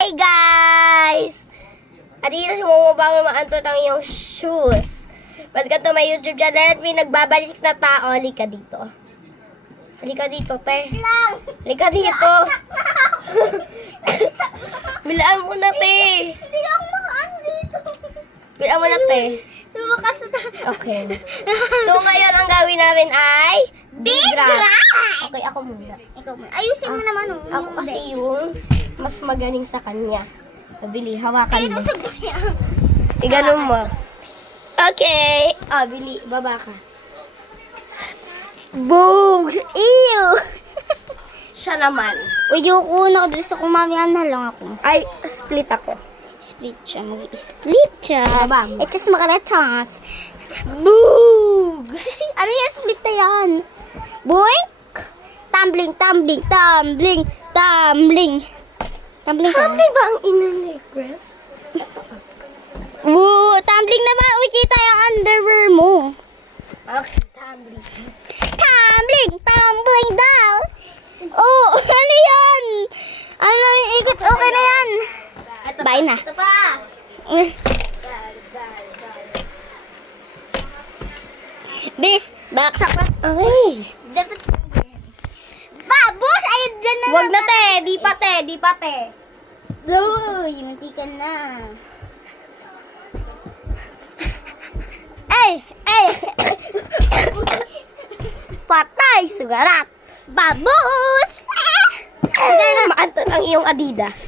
Hey guys! Adito si Momo bago maantot ang iyong shoes. Welcome to my YouTube channel at may nagbabalik na tao. Halika dito. Halika dito, te. Halika dito. Bilaan mo na, te. Hindi ako makaan dito. Bilaan mo na, te. Sumakas na. Okay. So, ngayon ang gawin namin ay Big Ride! Okay, ako muna. Ikaw mo. Ayusin mo naman. Ako kasi yung mas magaling sa kanya. Pabili, hawakan mo. Sa bayan. Iganon mo. Okay. Bili. Baba ka. Boog! Ew! Siya naman. Ayoko na. Dali sa kumamihan na lang ako. Ay, split ako. Split siya. Mag-split siya. Baba mo. It's just makarachas. Boog! Ano yung split na yan? Boink! Tumbling, tumbling, tumbling, tumbling. Tumbling ka. Tumbling ba ang in-regress? Woo! Tumbling naman. Uy, kita yung underwear mo. Okay, tumbling. Tumbling! Tumbling down! Oh! Ano yan? Ano yung ikot? Okay na yan. Ito Bye pa. na. Ito pa. Bis! Baksak na. Okay. Dapat Babos! Ayun dyan na. Wag na, te. Di pa, te. Di pa, te. Uy, munti ka na. Ay! Ay! Patay, sugarat. Babos! Hindi na maantot ang iyong Adidas.